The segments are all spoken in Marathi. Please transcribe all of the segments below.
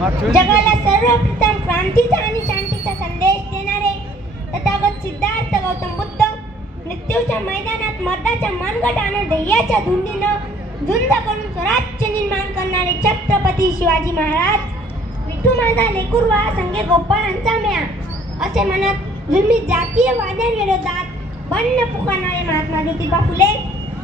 जगाला सर्वप्रथम क्रांतीचा आणि शांतीचा संदेश देणारे तथागत सिद्धार्थ गौतम बुद्ध मृत्यूच्या मैदानात मर्दाच्या मनगट आणि ध्येयाच्या धुंदीनं झुंज करून स्वराज्य निर्माण करणारे छत्रपती शिवाजी महाराज, विठू माझा लेकुरवा संगे गोपाळांचा म्या असे म्हणत जुलमी जातीय वाद्यांविरोधात बंड पुकारणारे महात्मा ज्योतिबा फुले,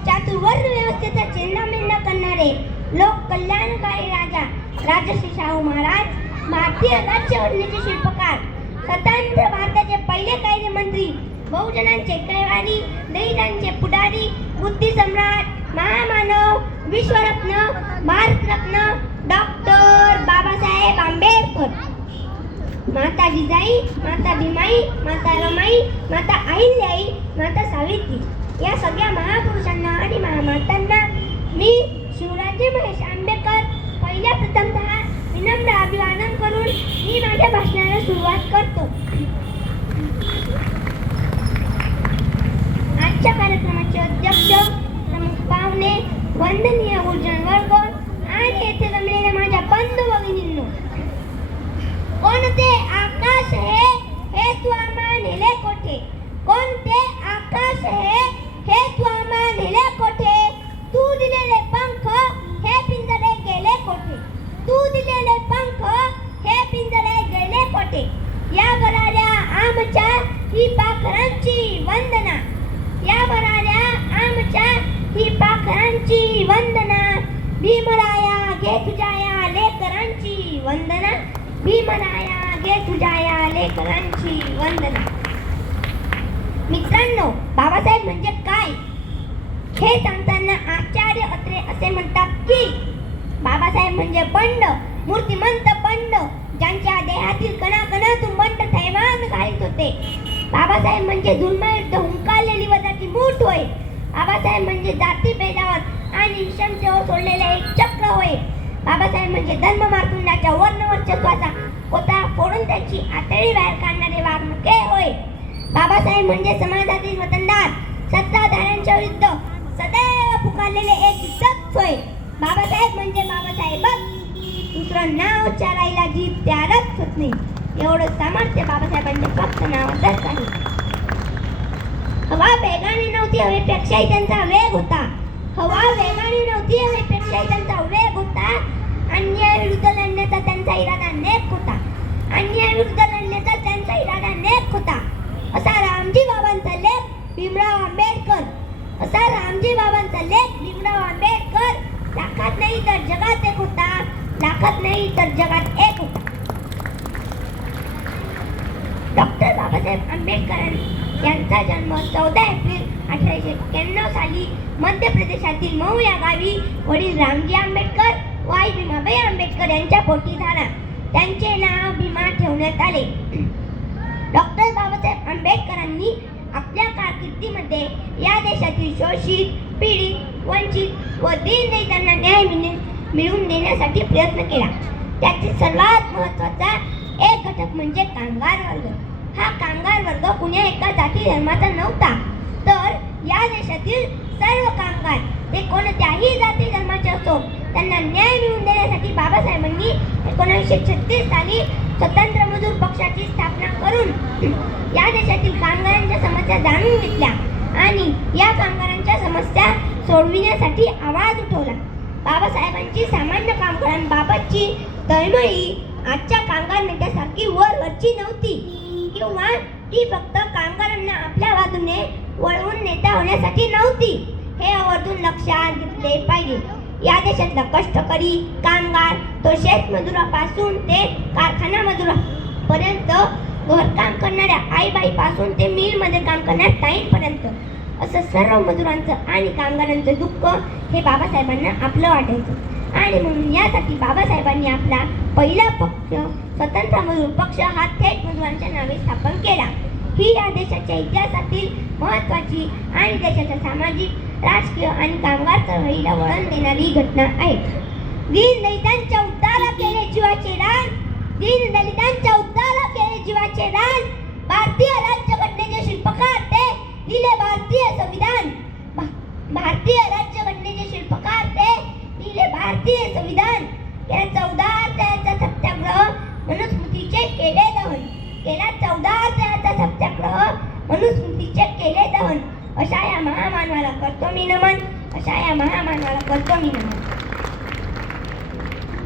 चातुर्वर्ण व्यवस्थेचा चेंडामेंढा करणारे लोक कल्याणकारी राजा राजश्री शाहू महाराज, भारतीय राज्यघटनेचे शिल्पकार, स्वतंत्र भारताचे पहिले कायदेमंत्री, बहुजनांचे कैवारी, दलितांचे पुढारी, बुद्धी सम्राट, महामानव, विश्वरत्न, भारतरत्न डॉक्टर बाबासाहेब आंबेडकर, माता जिजाई, माता भीमाई, माता रमाई, माता अहिल्याई, माता सावित्री या सगळ्या महापुरुषांना आणि महामातांना मी शिवराजे महेश आंबेडकर पहिल्या प्रथमतः विनम्र अभिवादन करून मी माझ्या भाषणाला सुरुवात करतो. आजच्या कार्यक्रमाचे अध्यक्ष, प्रमुख पाहुणे, वंदनीय गुरुजन वर्ग आणि येथे जमलेल्या माझ्या बंधू भगिनींनो, कोणते आकाश हे तू आम्हा नेले कोठे, कोणते आकाश हे तू आम्हा नेले कोठे, तू दिलेले पंख हे पिंजरे गेले कोठे, तू दिलेले पंख हे पिंजरे गेले कोठे, या भराऱ्या आमच्या ही पाखरांची वंदना, या भराऱ्या आमच्या ही पाखरांची वंदना, भीमराया घे तुझ्या या लेकरांची वंदना, भीमराया घे तुझ्या या लेकरांची वंदना. मित्रांनो, बाबासाहेब म्हणजे काय हे सांगताना आचार्य अत्रे असे म्हणतात की बाबासाहेब म्हणजे बंड, मूर्तिमंत बंड, ज्यांच्या देहातील कणाकणातून बंड थैमान घालीत होते. बाबासाहेब म्हणजे जुलमायुद्ध हुंकारलेली वजाची मूठ होय. बाबासाहेब म्हणजे जातीभेदावर आणि विषमतेवर सोडलेले एक चक्र होय. बाबासाहेब म्हणजे धर्ममार्तंडाच्या वर्णवर्चस्वाचा कोता फोडून त्याची आतडी बाहेर काढणारे वाघनखे होय. बाबासाहेब म्हणजे समाजातील वतनदार सत्ताधाऱ्यांच्या विरुद्ध सदैव पुकारलेले एक शख्स होय. बाबासाहेब म्हणजे बाबासाहेबच, दुसरं नाव चारायला जीभ तयारच होत नाही. एवढं सामर्थ्य बाबासाहेबांचे फक्त नावातच आहे. हवा वेगाने नव्हती, हवेपेक्षाही त्यांचा वेग होता. हवा वेगाने नव्हती, हवेपेक्षाही त्यांचा वेग होता. अन्यायाविरुद्ध लढण्याचा त्यांचा इरादा नेक होता. अन्यायाविरुद्ध लढण्याचा त्यांचा इरादा नेक होता. असा रामजी बाबांचा लेख भीमराव आंबेडकर, असा रामजी बाबांचा लेख भीमराव आंबेडकर लाखात नाही तर जगात एक होता, लाखात नाही तर जगात एक होता. डॉक्टर बाबासाहेब आंबेडकर यांचा जन्म 14 एप्रिल 1891 साली मध्य प्रदेशातील मऊ या गावी वडील रामजी आंबेडकर व आई भीमाबाई आंबेडकर यांच्या पोटी झाला. त्यांचे नाव भीमा ठेवण्यात आले. डॉक्टर बाबासाहेब आंबेडकरांनी आपल्या कारकिर्दीमध्ये या देशातील शोषित, पीडित, वंचित व दीनदलितांना न्याय मिळवून देण्यासाठी प्रयत्न केला. त्यातील सर्वात महत्त्वाचा एक घटक म्हणजे कामगार वर्ग. हा कामगार वर्ग कुण्या एका जाती धर्माचा नव्हता, तर या देशातील सर्व कामगार ते कोणत्याही जाती धर्माचे असो त्यांना न्याय मिळवून देण्यासाठी बाबासाहेबांनी 1936 साली स्वतंत्र मजूर पक्षाची स्थापना करून या देशातील कामगारांच्या समस्या जाणून घेतल्या आणि या कामगारांच्या समस्या सोडविण्यासाठी आवाज उठवला. बाबासाहेबांची सामान्य कामगारांबाबतची तळमळी आजच्या कामगार नेत्यासारखी वरवरची नव्हती किंवा ती फक्त कामगारांना आपल्या बाजूने वळवून नेता होण्यासाठी नव्हती. हे आवर्जून लक्षात घेतले पाहिजे. या देशातला कष्टकरी कामगार तो शेतमजुरापासून ते कारखाना मजुरापर्यंत, घरकाम करणाऱ्या आईबाईपासून ते मिलमध्ये काम करणाऱ्या ताईंपर्यंत असं सर्व मजुरांचं आणि कामगारांचं दुःख हे बाबासाहेबांना आपलं वाटायचं आणि म्हणून यासाठी बाबासाहेबांनी आपला पहिला पक्ष स्वतंत्र मजूर पक्ष हा थेट मजुरांच्या नावे स्थापन केला. ही या देशाच्या इतिहासातील महत्त्वाची आणि देशाच्या सामाजिक, राजकीय आणि कामगार चळवळीला वळण देणारी घटना आहे. दीनदलितांच्या उद्धाराला केले जीवाचे रान, दीनदलितांच्या उद्धाराला केले जीवाचे रान, भारतीय राज्यघटनेचे शिल्पकार ते दिले भारतीय संविधान, भारतीय राज्यघटनेचे शिल्पकार ते दिले भारतीय संविधान. या 14 सत्याग्रह सत्याग्रह, मनुस्मृतीचे केले दहन. केला 14 अर्जाचा सत्याग्रह, मनुस्मृतीचे केले दहन. अशा या महामानवाला करतो मी नमन. अशा या महामानवाला करतो मी नमन.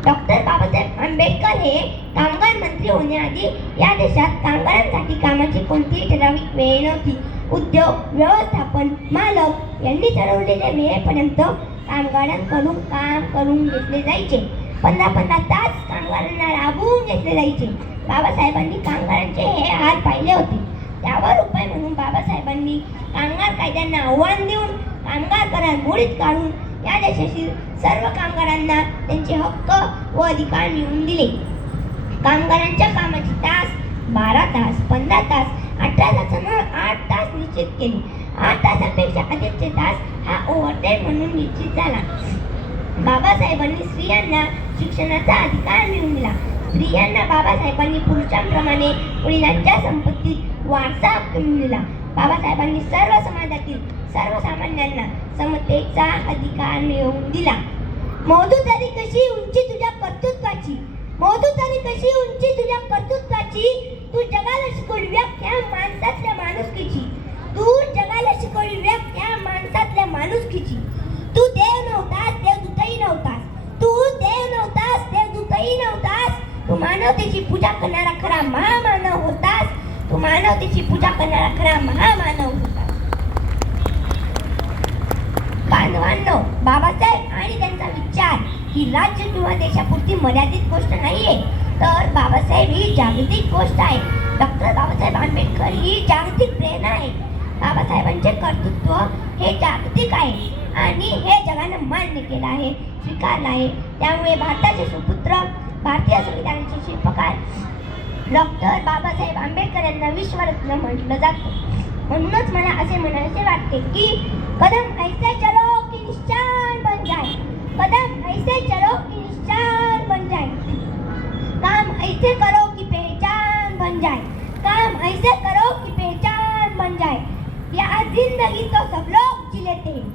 डॉक्टर बाबासाहेब आंबेडकर हे कामगार मंत्री होण्याआधी या देशात कामगारांसाठी कामाची कोणतीही ठराविक वेळ नव्हती. उद्योग व्यवस्थापन मालक यांनी ठरवलेल्या वेळेपर्यंत कामगारांकडून काम करून घेतले जायचे. 15-15 तास कामगारांना राबवून घेतले जायचे. बाबासाहेबांनी कामगारांचे हे हाल पाहिले होते. त्यावर उपाय म्हणून बाबासाहेबांनी कामगार कायद्यांना आव्हान देऊन कामगार करार मोडीत काढून या देशातील सर्व कामगारांना त्यांचे हक्क व अधिकार मिळवून दिले. कामगारांच्या कामाचे तास 12 तास, 15 तास, 18 तासांवर 8 तास निश्चित केले. 8 तासांपेक्षा अधिकचे तास हा ओव्हरटाईम म्हणून निश्चित झाला. बाबासाहेबांनी स्त्रियांना शिक्षणाचा अधिकार मिळवून दिला. स्त्रियांना बाबासाहेबांनी पुरुषांप्रमाणे वडिलांच्या संपत्तीत वारसा हक्क मिळवून दिला. बाबासाहेबांनी सर्व समाजातील सर्वसामान्यांना समतेचा अधिकार मिळवून दिला. मौजूद झाली कशी उंची तुझ्या कर्तृत्वाची, मौजूद झाली कशी उंची तुझ्या कर्तृत्वाची. तू जगाला शिकवली व्याख्या माणसातल्या माणुसकीची, तू जगाला शिकवली व्याख्या माणसातल्या माणुसकीची. तू देव नव्हतास, देवदूतही नव्हतास. तू देव नव्हतास, देवदूतही नव्हतास. तू मानवतेची पूजा करणारा खरा महामानव होतास. तू मानवतेची पूजा करणारा खरा महामानव होतास. बांधवांनो, बाबासाहेब आणि त्यांचा विचार ही राज्य किंवा देशापुरती मर्यादित गोष्ट नाहीये, तर बाबासाहेब ही जागतिक गोष्ट आहे. डॉक्टर बाबासाहेब आंबेडकर ही जागतिक प्रेरणा आहे. बाबासाहेबांचे कर्तृत्व हे जागतिक आहे आणि हे जगानं मान्य केलं आहे, स्वीकारलं आहे. त्यामुळे भारताचे सुपुत्र, भारतीय संविधानाचे शिल्पकार डॉक्टर बाबासाहेब आंबेडकर यांना विश्वरत्न म्हटलं जातं. म्हणूनच मला असे म्हणायचे वाटते की कदम ऐसे चलो की निशान बन जाए, कदम ऐसे चलो की निशान बन जाए, काम ऐसे करो कि पहचान बन जाए, काम ऐसे करो कि पहचान बन जाए. यहाँ जिंदगी तो सब लोग जी लेते हैं,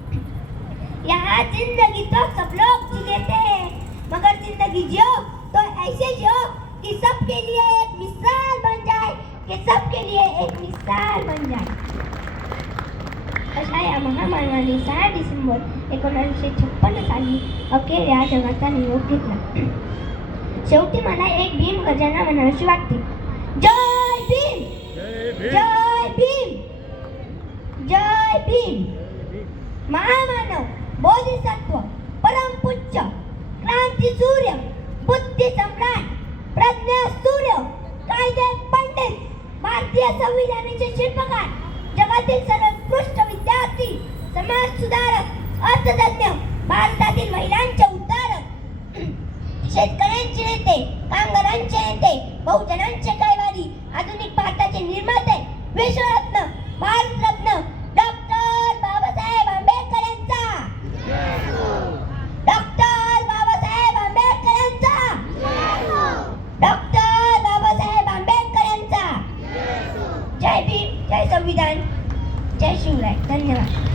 यहाँ जिंदगी तो सब लोग जी लेते हैं, मगर जिंदगी जियो तो ऐसे जियो कि सबके लिए एक मिसाल बन जाए, कि सबके लिए एक मिसाल बन जाए. अशा या महामानवाने 6 डिसेंबर 1956 साली अखेर या जगाचा निरोप घेतला. शेवटी मला एक भीम गर्जना म्हणावीशी वाटते. जय भीम, जय भीम, जय भीम. महामानव, बोधिसत्व, परमपूज्य, क्रांती सूर्य, बुद्धी सम्राट, प्रज्ञा सूर्य, कायदे पंडित, भारतीय संविधानाचे शिल्पकार, जगातील सर्वोत्कृष्ट विद्यार्थी, समाज सुधारक, अर्थतज्ञ, भारतातील महिलांचे उद्धारक, शेतकऱ्यांचे नेते, कामगारांचे नेते, बहुजनांचे कैवारी, आधुनिक भारताचे निर्माते, विश्वरत्न, भारतरत्न डॉक्टर बाबासाहेब आंबेडकर यांचा, डॉक्टर बाबासाहेब आंबेडकर यांचा, डॉक्टर बाबासाहेब आंबेडकर यांचा. जय भीम, जय संविधान, जय शिवराय. धन्यवाद.